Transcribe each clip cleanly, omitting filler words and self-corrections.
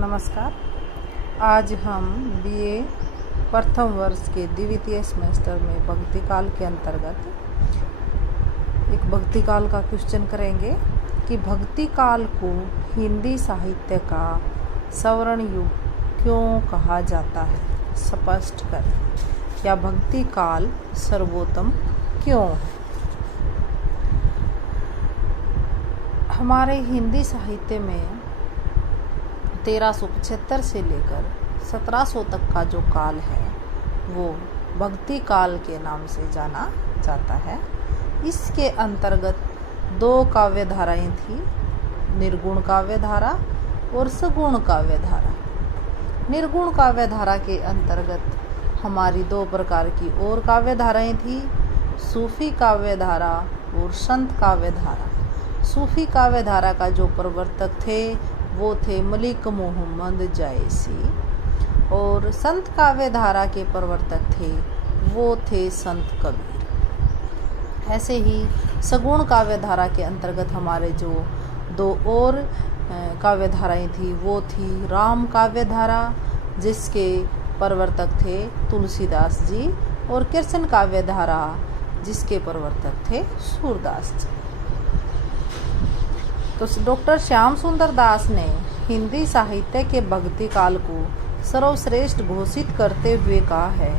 नमस्कार। आज हम बीए प्रथम वर्ष के द्वितीय सेमेस्टर में भक्ति काल के अंतर्गत एक भक्ति काल का क्वेश्चन करेंगे कि भक्ति काल को हिंदी साहित्य का स्वर्ण युग क्यों कहा जाता है, स्पष्ट करें। या भक्ति काल सर्वोत्तम क्यों है? हमारे हिंदी साहित्य में 1375 से लेकर 1700 तक का जो काल है वो भक्ति काल के नाम से जाना जाता है। इसके अंतर्गत दो काव्य धाराएं थी, निर्गुण काव्य धारा और सगुण काव्य धारा। निर्गुण काव्य धारा के अंतर्गत हमारी दो प्रकार की और काव्य धाराएं थी, सूफी काव्य धारा और संत काव्य धारा। सूफी काव्य धारा का जो प्रवर्तक थे वो थे मलिक मोहम्मद जायसी और संत काव्य धारा के प्रवर्तक थे वो थे संत कबीर। ऐसे ही सगुण काव्य धारा के अंतर्गत हमारे जो दो और काव्य धाराएं थी वो थी राम काव्य धारा, जिसके प्रवर्तक थे तुलसीदास जी, और कृष्ण काव्य धारा जिसके प्रवर्तक थे सूरदास जी। तो डॉक्टर श्याम सुंदर दास ने हिंदी साहित्य के भक्ति काल को सर्वश्रेष्ठ घोषित करते हुए कहा है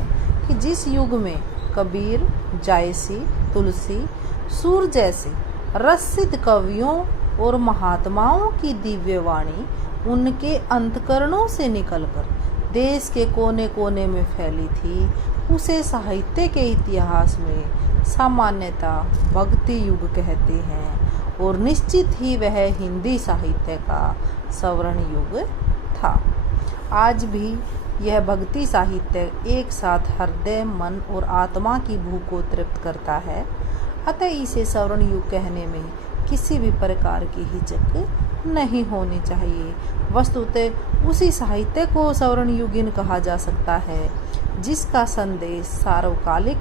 कि जिस युग में कबीर, जायसी, तुलसी, सूर जैसे रसिद कवियों और महात्माओं की दिव्य वाणी उनके अंतकरणों से निकलकर देश के कोने कोने में फैली थी, उसे साहित्य के इतिहास में सामान्यतः भक्ति युग कहते हैं और निश्चित ही वह हिंदी साहित्य का स्वर्ण युग था। आज भी यह भक्ति साहित्य एक साथ हृदय, मन और आत्मा की भूख को तृप्त करता है, अतः इसे स्वर्ण युग कहने में किसी भी प्रकार की हिचक नहीं होनी चाहिए। वस्तुतः उसी साहित्य को स्वर्ण युगीन कहा जा सकता है जिसका संदेश सार्वकालिक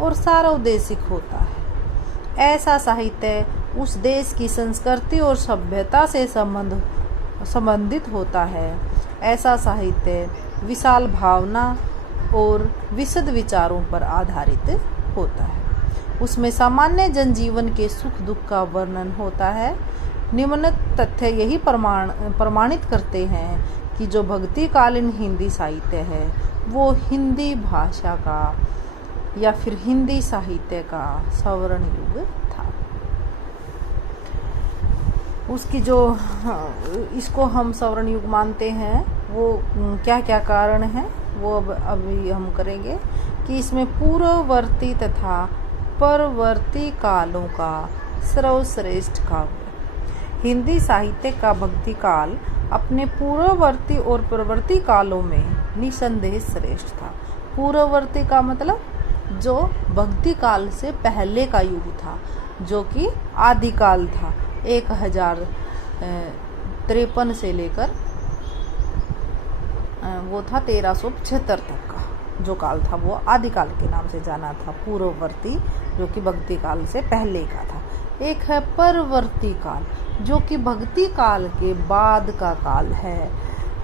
और सार्वदेशिक होता है। ऐसा साहित्य उस देश की संस्कृति और सभ्यता से संबंधित होता है। ऐसा साहित्य विशाल भावना और विशद विचारों पर आधारित होता है। उसमें सामान्य जनजीवन के सुख दुख का वर्णन होता है। निम्न तथ्य यही प्रमाणित करते हैं कि जो भक्तिकालीन हिंदी साहित्य है वो हिंदी भाषा का या फिर हिंदी साहित्य का स्वर्ण युग था। उसकी जो इसको हम स्वर्ण युग मानते हैं वो क्या क्या कारण हैं वो अभी हम करेंगे कि इसमें पूर्ववर्ती तथा परवर्ती कालों का सर्वश्रेष्ठ काव्य। हिंदी साहित्य का भक्ति काल अपने पूर्ववर्ती और परवर्ती कालों में निसंदेह श्रेष्ठ था। पूर्ववर्ती का मतलब जो भक्ति काल से पहले का युग था, जो कि आदिकाल था। 1053 से लेकर वो था 1375 तक का जो काल था वो आदिकाल के नाम से जाना था। पूर्ववर्ती जो कि भक्ति काल से पहले का था। एक है परवर्ती काल जो कि भक्ति काल के बाद का काल है,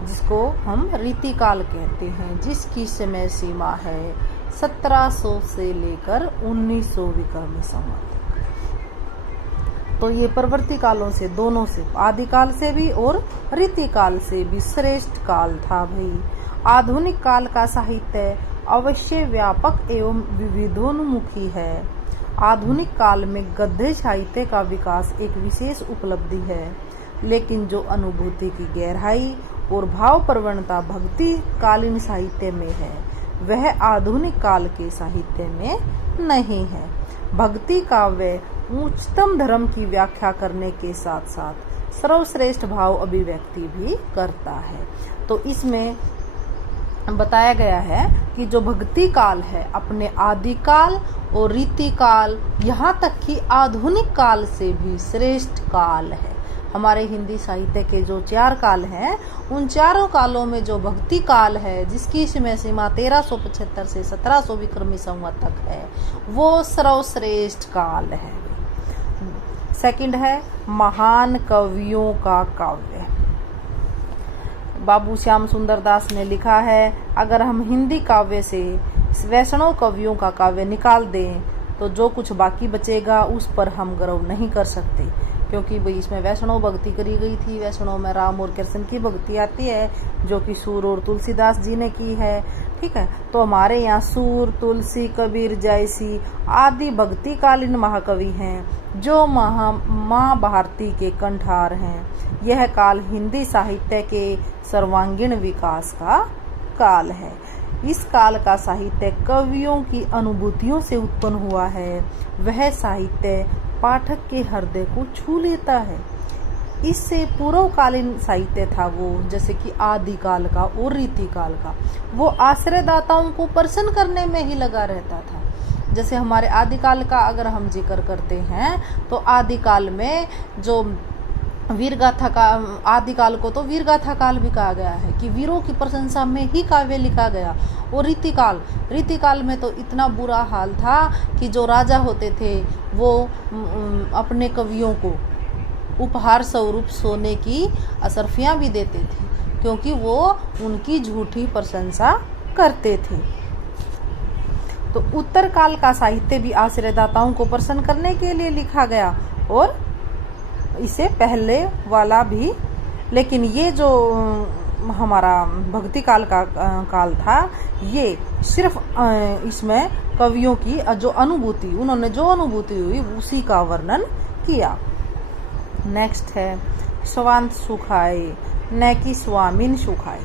जिसको हम रीति काल कहते हैं, जिसकी समय सीमा है 1700 से लेकर 1900 विक्रमी संवत तक। तो ये परवर्ती कालों से, दोनों से, आदिकाल से भी और रीति काल से भी श्रेष्ठ काल था भाई। आधुनिक काल का साहित्य अवश्य व्यापक एवं विविधोन्मुखी है। आधुनिक काल में गद्य साहित्य का विकास एक विशेष उपलब्धि है, लेकिन जो अनुभूति की गहराई और भाव प्रवणता भक्ति कालीन साहित्य में है वह आधुनिक काल के साहित्य में नहीं है। भक्ति काव्य उच्चतम धर्म की व्याख्या करने के साथ साथ सर्वश्रेष्ठ भाव अभिव्यक्ति भी करता है। तो इसमें बताया गया है कि जो भक्ति काल है अपने आदिकाल और रीति काल यहाँ तक कि आधुनिक काल से भी श्रेष्ठ काल है। हमारे हिंदी साहित्य के जो 4 काल हैं उन चारों कालों में जो भक्ति काल है जिसकी समय सीमा 1375 से 1700 विक्रमी संवत तक है वो सर्वश्रेष्ठ काल है। सेकंड है महान कवियों का काव्य। बाबू श्याम सुंदर दास ने लिखा है, अगर हम हिंदी काव्य से वैष्णव कवियों का काव्य निकाल दें तो जो कुछ बाकी बचेगा उस पर हम गर्व नहीं कर सकते, क्योंकि भाई इसमें वैष्णव भक्ति करी गई थी। वैष्णव में राम और कृष्ण की भक्ति आती है, जो कि सूर और तुलसीदास जी ने की है। ठीक है, तो हमारे यहाँ सूर, तुलसी, कबीर, जयसी आदि भक्तिकालीन महाकवि हैं, जो माँ भारती के कंठार हैं। यह काल हिंदी साहित्य के सर्वांगीण विकास का काल है। इस काल का साहित्य कवियों की अनुभूतियों से उत्पन्न हुआ है। वह साहित्य पाठक के हृदय को छू लेता है। इससे पूर्वकालीन साहित्य था वो, जैसे कि आदिकाल का और रीतिकाल का, वो आश्रयदाताओं को प्रसन्न करने में ही लगा रहता था। जैसे हमारे आदिकाल का अगर हम जिक्र करते हैं तो आदिकाल में जो वीरगाथा का, आदिकाल को तो वीरगाथा काल भी कहा गया है कि वीरों की प्रशंसा में ही काव्य लिखा गया। और रीतिकाल में तो इतना बुरा हाल था कि जो राजा होते थे वो अपने कवियों को उपहार स्वरूप सोने की असरफियां भी देते थे, क्योंकि वो उनकी झूठी प्रशंसा करते थे। तो उत्तर काल का साहित्य भी आश्रयदाताओं को प्रसन्न करने के लिए लिखा गया, और इसे पहले वाला भी। लेकिन ये जो हमारा भक्ति काल का काल था, ये सिर्फ इसमें कवियों की जो अनुभूति, उन्होंने जो अनुभूति हुई उसी का वर्णन किया। नेक्स्ट है स्वांत सुखाए न कि स्वामीन सुखाए।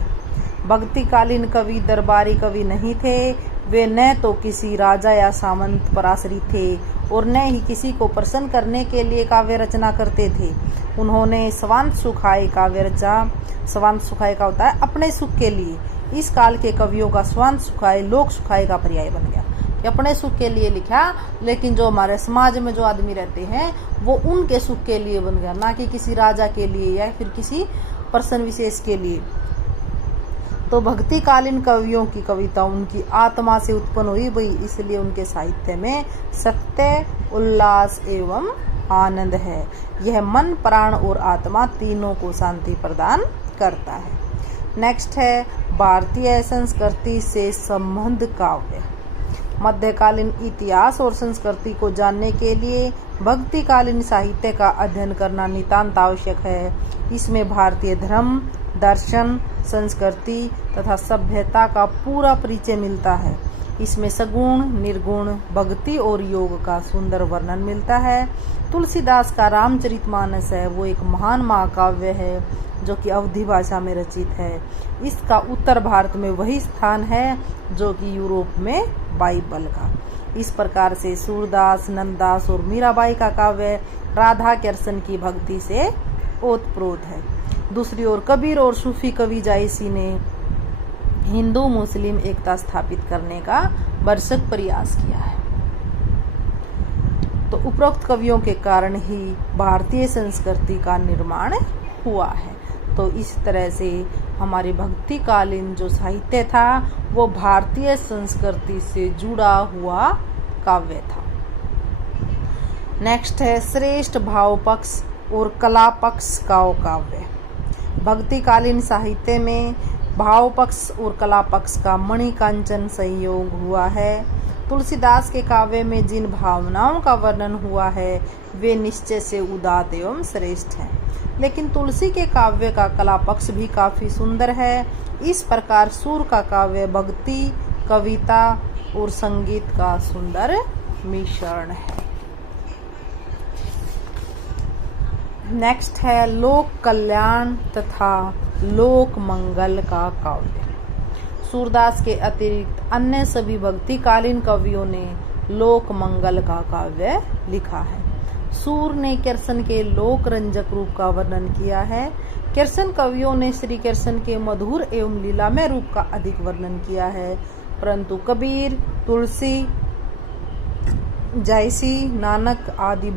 भक्तिकालीन कवि दरबारी कवि नहीं थे। वे न तो किसी राजा या सामंत पर आश्रित थे और न ही किसी को प्रसन्न करने के लिए काव्य रचना करते थे। उन्होंने स्वांत सुखाए काव्य रचा। स्वांत सुखाए का होता है अपने सुख के लिए। इस काल के कवियों का स्वांत सुखाए लोक सुखाए का पर्याय बन गया कि अपने सुख के लिए लिखा, लेकिन जो हमारे समाज में जो आदमी रहते हैं वो उनके सुख के लिए बन गया, ना कि किसी राजा के लिए या फिर किसी पर्सन विशेष के लिए। तो भक्तिकालीन कवियों की कविता उनकी आत्मा से उत्पन्न हुई भाई, इसलिए उनके साहित्य में सत्य, उल्लास एवं आनंद है। यह मन, प्राण और आत्मा तीनों को शांति प्रदान करता है। नेक्स्ट है भारतीय संस्कृति से संबंध काव्य। मध्यकालीन इतिहास और संस्कृति को जानने के लिए भक्तिकालीन साहित्य का अध्ययन करना नितांत आवश्यक है। इसमें भारतीय धर्म, दर्शन, संस्कृति तथा सभ्यता का पूरा परिचय मिलता है। इसमें सगुण, निर्गुण, भक्ति और योग का सुंदर वर्णन मिलता है। तुलसीदास का रामचरितमानस है, वो एक महान महाकाव्य है जो कि अवधी भाषा में रचित है। इसका उत्तर भारत में वही स्थान है जो कि यूरोप में बाइबल का। इस प्रकार से सूरदास, नंददास और मीराबाई का काव्य राधा कृष्ण की भक्ति से ओतप्रोत है। दूसरी ओर कबीर और सूफी कवि जायसी ने हिंदू मुस्लिम एकता स्थापित करने का भरसक प्रयास किया है। तो उपरोक्त कवियों के कारण ही भारतीय संस्कृति का निर्माण हुआ है। तो इस तरह से हमारे भक्तिकालीन जो साहित्य था वो भारतीय संस्कृति से जुड़ा हुआ काव्य था। नेक्स्ट है श्रेष्ठ भाव पक्ष और कला पक्ष का काव्य। भक्तिकालीन साहित्य में भाव पक्ष और कला पक्ष का मणिकांचन संयोग हुआ है। तुलसीदास के काव्य में जिन भावनाओं का वर्णन हुआ है वे निश्चय से उदात्त एवं श्रेष्ठ हैं, लेकिन तुलसी के काव्य का कला पक्ष भी काफी सुंदर है। इस प्रकार सूर का काव्य भक्ति, कविता और संगीत का सुंदर मिश्रण है। नेक्स्ट है लोक कल्याण तथा लोक मंगल का काव्य। सूरदास के अतिरिक्त अन्य सभी भक्तिकालीन कवियों ने लोक मंगल का काव्य लिखा है। सूर ने कृष्ण के लोक रंजक रूप का वर्णन किया है। कृष्ण कवियों ने श्री कृष्ण के मधुर एवं लीलामय रूप का अधिक वर्णन किया है, परंतु कबीर, तुलसी, जायसी, नानक आदि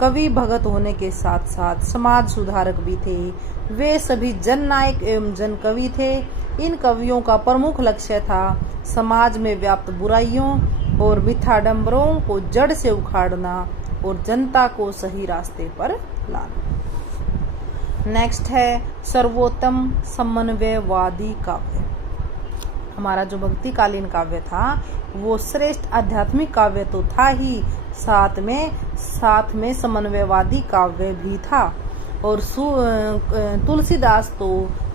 कवि भगत होने के साथ साथ समाज सुधारक भी थे। वे सभी जननायक एवं जन कवि थे। इन कवियों का प्रमुख लक्ष्य था समाज में व्याप्त बुराइयों और मिथ्याडंबरों को जड़ से उखाड़ना और जनता को सही रास्ते पर लाना। नेक्स्ट है सर्वोत्तम समन्वयवादी काव्य। हमारा जो भक्तिकालीन काव्य था वो श्रेष्ठ आध्यात्मिक काव्य तो था ही, साथ में समन्वयवादी काव्य भी था। और तुलसीदास तो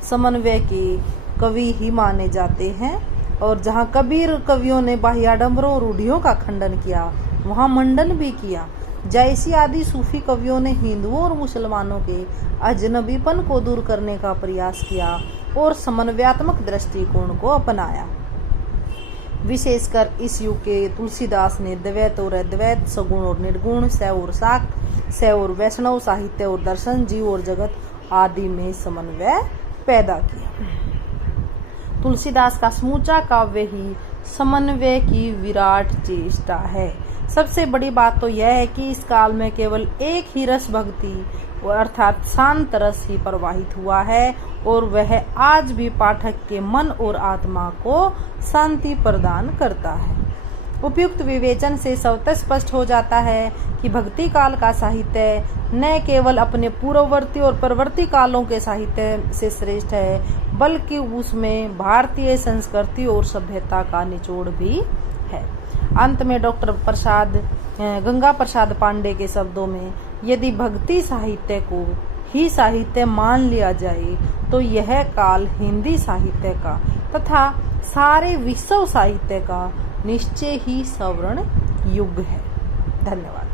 समन्वय के कवि ही माने जाते हैं। और जहाँ कबीर कवियों ने बाह्याडंबरों और रूढ़ियों का खंडन किया, वहाँ मंडन भी किया। जैसी आदि सूफी कवियों ने हिंदुओं और मुसलमानों के अजनबीपन को दूर करने का प्रयास किया और समन्वयात्मक दृष्टिकोण को अपनाया। विशेषकर इस युग के तुलसीदास ने द्वैत और अद्वैत, सगुण और निर्गुण, शैव और शाक्त, शैव और वैष्णव, साहित्य और दर्शन, जीव और जगत आदि में समन्वय पैदा किया। तुलसीदास का समूचा काव्य ही समन्वय की विराट चेष्टा है। सबसे बड़ी बात तो यह है कि इस काल में केवल एक ही रस भक्ति अर्थात शांत रस ही प्रवाहित हुआ है और वह आज भी पाठक के मन और आत्मा को शांति प्रदान करता है। उपयुक्त विवेचन से स्वतः स्पष्ट हो जाता है कि भक्ति काल का साहित्य न केवल अपने पूर्ववर्ती और परवर्ती कालों के साहित्य से श्रेष्ठ है, बल्कि उसमें भारतीय संस्कृति और सभ्यता का निचोड़ भी है। अंत में डॉक्टर गंगा प्रसाद पांडे के शब्दों में, यदि भक्ति साहित्य को ही साहित्य मान लिया जाए तो यह काल हिंदी साहित्य का तथा सारे विश्व साहित्य का निश्चय ही स्वर्ण युग है। धन्यवाद।